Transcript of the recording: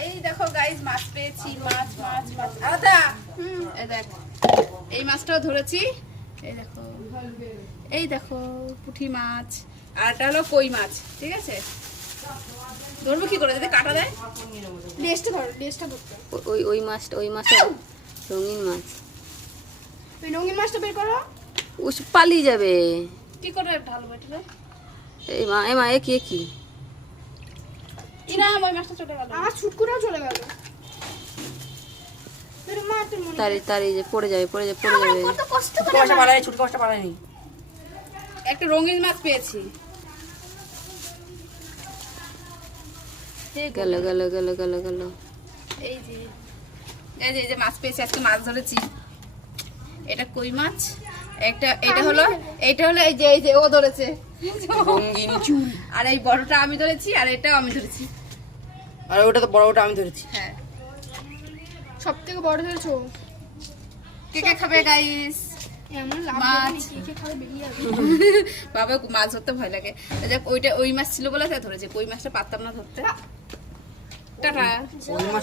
এই দেখো গাইস মাছ পেয়েছি, মাছ মাছ মাছ। আলাদা এই দেখ, এই মাছটাও ধরেছি। এই দেখো, এই দেখো পুঁটি মাছ, আর এটা হলো কই মাছ। ঠিক আছে, ধরবো কি করে যদি কাটা দেয়? লেজটা ধরো, লেজটা ধরতে। ওই মাছটা রঙিন মাছ। ওই রঙিন মাছটা বের করো। ও পালিয়ে যাবে। কি করে ঢালবো এটা? এ মা এ কি ইরা ওই মাছটা চলে গেল। আমার ছুটকুটাও চলে গেল। তোর মা তোর মনে তারি যে পড়ে যাবে। কত কষ্ট ছুটকি করে মাছটা পালায়নি, ছুটকি মাছটা পালায়নি। একটা রঙিন মাছ পেয়েছি। গেল এই যে এই যে মাছ পেয়েছি, আজকে মাছ ধরেছি। এটা কই মাছ, এটা হলো এই যে ও ধরেছে রঙিন চুল। আর এই বড়টা আমি ধরেছি, আর এটাও আমি ধরেছি। আর ওটা তো বড়, ওটা আমি ধরেছি। হ্যাঁ, সবথেকে বড় ধরেছো। কে কে খাবে গাইস? এমন লাভ মাছ। দেবে কে খাবে বেরিয়ে যাবে। বাবা মাছ ধরতে ভয় লাগে। ওই মাছ ছিল বলে তাই ধরেছে, কই মাছটা পারতাম না ধরতে। টাটা। ওই মাছ